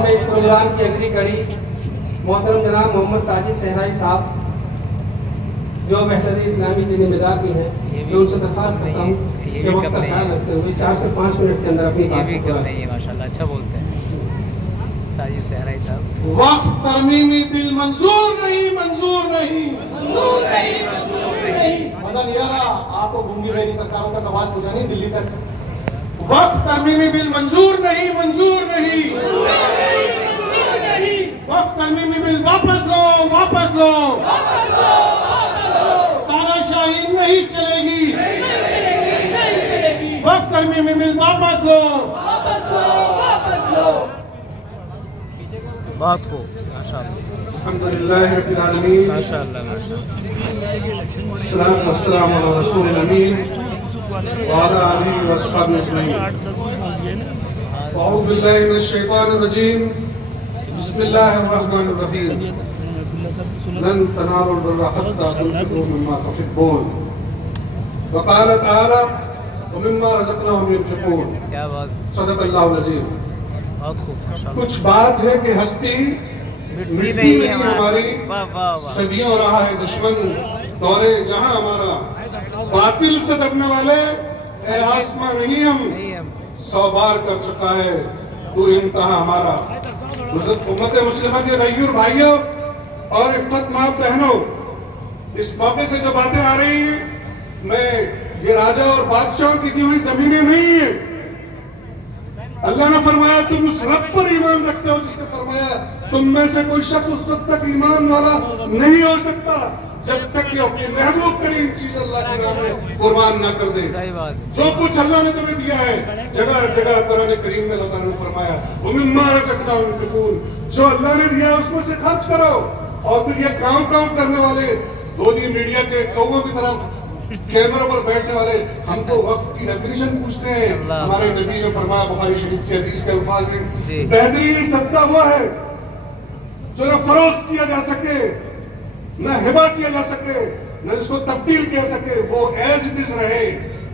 میں اس پروگرام کی اگلی کڑی محترم جناب محمد ساجد صحرائی صاحب جو بہتری اسلامی کے ذمہ دار بھی ہیں، میں ان سے درخواست کرتا ہوں کہ وقت کا خیال رکھتے ہوئے 4 سے 5 منٹ کے اندر اپنی بات کو پورا کریں۔ ماشاءاللہ اچھا بولتے ہیں ساجد صحرائی صاحب۔ وقف ترمیمی بل منظور نہیں، منظور نہیں، منظور نہیں، منظور نہیں۔ مزہ نہیں آ رہا آپ کو؟ گونگی میری سرکاروں تک آواز پہنچانی نہیں دلی تک۔ وقف ترمیمی بل منظور نہیں، منظور نہیں، وقف ترمیمی بل واپس لو، واپس لو، تانا شاہی نہیں چلے گی، وقف ترمیمی بل واپس لو، بات ہو ماشاءاللہ۔ الحمدللہ رب العالمین، ماشاءاللہ ماشاءاللہ۔ الصلاۃ والسلام علی رسول الامین وعلی آلہ واصحابہ اجمعین۔ اعوذ باللہ من الشیطان الرجیم، بسم اللہ الرحمن الرحیم۔ لن تنالوا البر حتى تنفقوا مما تحبون، وقال تعالی ومما رزقناهم ينفقون۔ کیا بات، صدق اللہ العظیم۔ بہت خوب ماشاءاللہ۔ کچھ بات ہے کہ ہستی مٹی نہیں ہماری، صدیوں رہا ہے دشمن دورے جہاں ہمارا، باطل سے دبنے والے اے آسمان نہیں ہم، 100 بار کر چکا ہے تو انتہا ہمارا۔ امت مسلمہ کے غیور بھائیوں اور عفت ماں بہنوں، اس موقع سے جو باتیں آ رہی ہیں، میں یہ راجہ اور بادشاہوں کی دی ہوئی زمینیں نہیں ہیں۔ اللہ نے فرمایا تم اس رب پر ایمان رکھتے ہو جس نے فرمایا تم میں سے کوئی شخص اس وقت تک ایمان والا نہیں ہو سکتا جب تک کہ اپنی محبوب ترین چیز اللہ کی راہ میں قربان نہ کر دے۔ جو کچھ اللہ نے تمہیں دیا ہے جگہ جگہ قرآن کریم میں اللہ تعالیٰ نے فرمایا وَمِمَّا رَزَقْنَاهُمْ يُنْفِقُونَ، جو اللہ نے دیا ہے اس میں سے خرچ کرو۔ اور پھر یہ کام کرنے والے دودھی میڈیا کے کووں کی طرف کیمروں پر بیٹھنے والے ہم کو وقف کی ڈیفینیشن پوچھتے ہیں۔ ہمارے نبی نے فرمایا بخاری شریف کی حدیث کے الفاظ ہیں، بہترین صدقہ وہ ہے جو نہ فروخت کیا جا سکے، نہ ہبہ کیا جا سکے، نہ اس کو تبدیل کیا سکے، وہ ایز اٹ از رہے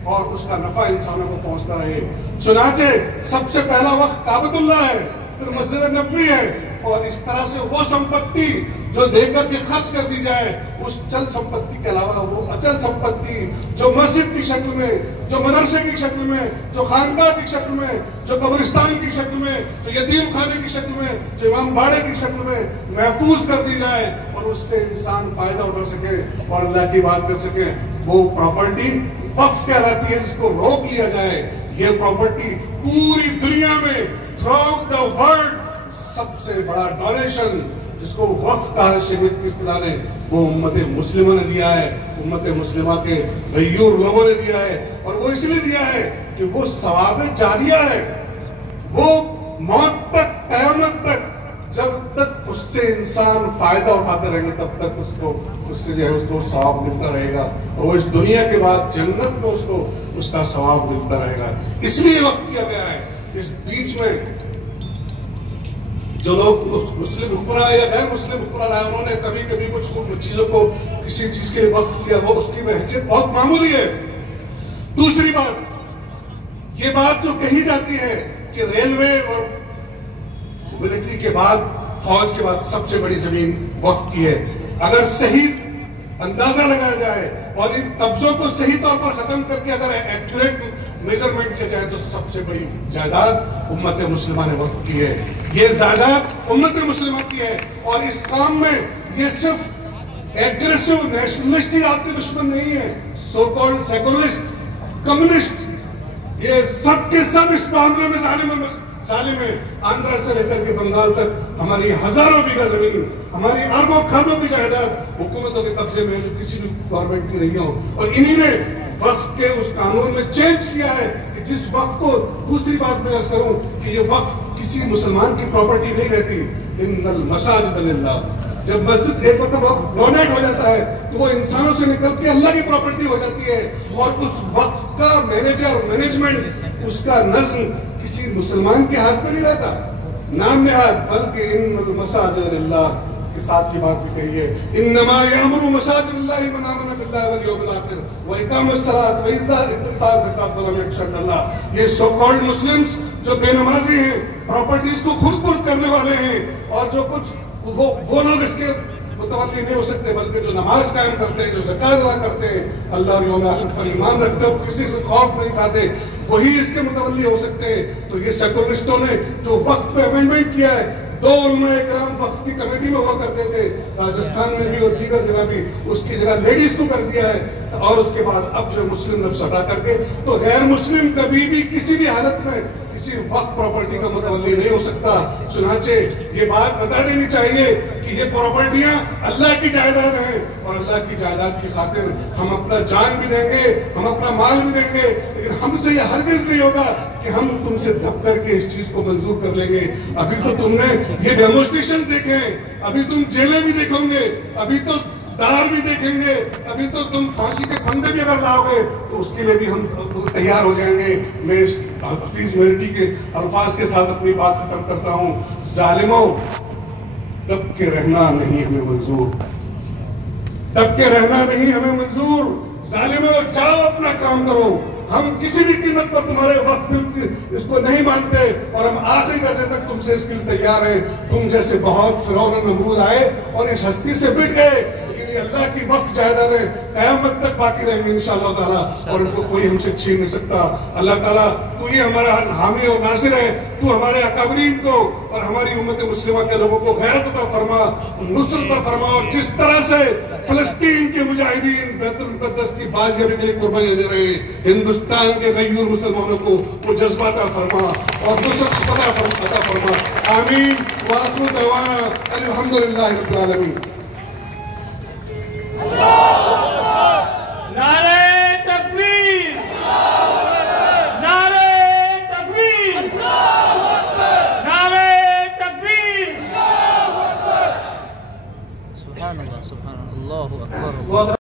اور اس کا نفع انسانوں کو پہنچتا رہے۔ چنانچہ سب سے پہلا وقت کعبۃ اللہ ہے، پھر مسجد نبوی ہے، اور اس طرح سے وہ سمپتی جو دے کر کے خرچ کر دی جائے، اس چل سمپتی کے علاوہ وہ اچل سمپتی جو مسجد کی شکل میں، جو مدرسے کی شکل میں، جو خانقاہ کی شکل میں، جو قبرستان کی شکل میں، جو یتیم خانے کی شکل میں، جو امام باڑے کی شکل میں محفوظ کر دی جائے اور اس سے انسان فائدہ اٹھا سکے اور اللہ کی بات کر سکے، وہ پراپرٹی وقف کہلاتی ہے جس کو روک لیا جائے۔ یہ پراپرٹی پوری دنیا میں تھرو آؤٹ دا ورلڈ سب سے بڑا ڈونیشن جس کو وقف کہا ہے شریعت کی اصطلاح نے، وہ امت مسلمہ نے دیا ہے، امت مسلمہ کے غیور لوگوں نے دیا ہے، اور وہ اس لیے دیا ہے کہ وہ ثواب جاریہ ہے، وہ موت تک، قیامت تک، جب تک اس سے انسان فائدہ اٹھاتے رہیں گے تب تک اس سے جو ہے اس کو ثواب ملتا رہے گا، اور وہ اس دنیا کے بعد جنت میں اس کا ثواب ملتا رہے گا۔ اس لیے وقف کیا گیا ہے۔ اس بیچ میں جو لوگ مسلم حکمراں یا غیر مسلم حکمراں آئے انہوں نے کبھی کبھی کچھ چیزوں کو کسی چیز کے لیے وقف کیا، وہ اس کی حیثیت بہت معمولی ہے۔ دوسری بات، یہ بات جو کہی جاتی ہے کہ ریلوے اور ملٹری کے بعد، فوج کے بعد سب سے بڑی زمین وقف کی ہے، اگر صحیح اندازہ لگایا جائے اور ان قبضوں کو صحیح طور پر ختم کر کے اگر ایکوریٹ میجرمنٹ کیا جائے تو سب سے بڑی جائیداد امت مسلمہ نے وقف کی ہے۔ یہ جائیداد امت مسلمہ کی ہے، اور اس کام میں یہ صرف ایگریسو نیشنلسٹ ہی آپ کے دشمن نہیں ہے، سو کالڈ سیکولرسٹ، کمیونسٹ، یہ سب کے سب اس معاملے میں ظالم ہے۔ آندھرا سے لے کر کے بنگال تک ہماری ہزاروں بیگھہ زمین، ہماری اربوں خربوں کی جائیداد حکومتوں کے قبضے میں جو کسی بھی گورنمنٹ کی نہیں ہو، اور انہی نے وقف کے اس قانون میں چینج کیا ہے کہ جس وقف کو، دوسری بات میں عرض کروں کہ یہ وقف کسی مسلمان کی پراپرٹی نہیں رہتی۔ ان المساجد للہ، جب مسجد ایک وقت ڈونیٹ ہو جاتا ہے تو وہ انسانوں سے نکل کے اللہ کی پراپرٹی ہو جاتی ہے، اور اس وقف کا مینجمنٹ، اس کا نظم کسی مسلمان کے ہاتھ میں نہیں رہتا، نام نہاد، بلکہ ان المساجد للہ کے ساتھ یہ بات بھی کہی ہے، انما یامر مساجد اللہ من آمن باللہ والیوم الآخر واقام الصلاۃ وایتاء الزکاۃ ولم یخش الا اللہ۔ یہ سو کالڈ مسلمز جو بے نمازی ہیں، پراپرٹیز کو خود پرد کرنے کرنے والے ہیں، اور جو کچھ وہ لوگ اس کے متولی نہیں ہو سکتے، بلکہ جو نماز قائم کرتے ہیں، جو زکات ادا کرتے ہیں، اللہ اور یوم آخر پر ایمان رکھتے ہیں، کسی سے خوف نہیں کھاتے، وہی اس کے متولی ہو سکتے ہیں۔ تو یہ سیکولرسٹوں نے جو وقف پہ امینڈمنٹ کیا ہے، 2 علماء اکرام وقف کی کمیٹی میں ہوا کرتے تھے، راجستھان میں بھی اور دیگر جگہ بھی، اس کی جگہ لیڈیز کو کر دیا ہے، اور اس کے بعد اب جو مسلم لفظ ہٹا کر کے، تو غیر مسلم کبھی بھی کسی بھی حالت میں کسی وقف پراپرٹی کا متولی نہیں ہو سکتا۔ چنانچہ یہ بات بتا دینی چاہیے کہ یہ پراپرٹیاں اللہ کی جائیداد ہیں، اور اللہ کی جائیداد کی خاطر ہم اپنا جان بھی دیں گے، ہم اپنا مال بھی دیں گے، لیکن ہم سے یہ ہرگز نہیں ہوگا کہ ہم تم سے دب کر کے اس چیز کو منظور کر لیں گے۔ ابھی تو تم نے یہ ڈیمونسٹریشن دیکھے، ابھی تم جیلیں بھی دیکھو گے، ابھی تو دار بھی دیکھیں گے، ابھی تو تم پھانسی کے پھندے بھی اگر لاؤ گے تو اس کے لیے بھی ہم تیار ہو جائیں گے۔ میں اس حفیظ میرٹی کے الفاظ کے ساتھ اپنی بات ختم کرتا ہوں۔ ظالموں، دب کے رہنا نہیں ہمیں منظور، دب کے رہنا نہیں ہمیں منظور۔ ظالموں، جاؤ اپنا کام کرو، ہم کسی بھی قیمت پر تمہارے وقت اس کو نہیں مانتے، اور ہم آخری درجے تک تم سے اس کے لیے تیار ہیں۔ تم جیسے بہت فرعون اور نمرود آئے اور اس ہستی سے بٹ گئے، لیکن یہ اللہ کی وقف جائیدادیں قیامت تک باقی رہیں گے انشاءاللہ تعالیٰ، اور ان کو کوئی ہم سے چھین نہیں سکتا۔ اللہ تعالیٰ تو ہی ہمارا حامی اور ناصر ہے، تو ہمارے اکابرین کو اور ہماری امت مسلمہ کے لوگوں کو غیرت عطا فرما، نصرت عطا فرما، اور جس طرح سے فلسطین کے مجاہدین بیت المقدس کی بازیابی کے لیے قربانی دے رہے ہیں، ہندوستان کے غیور مسلمانوں کو وہ جذبہ عطا فرما اور نصرت عطا فرما۔ آمین وآخر دعوانا الحمدللہ رب العالمین۔ نعرہ تکبیر، نعرہ تکبیر، نعرہ تکبیر۔ سبحان اللہ، سبحان اللہ، اللہ اکبر۔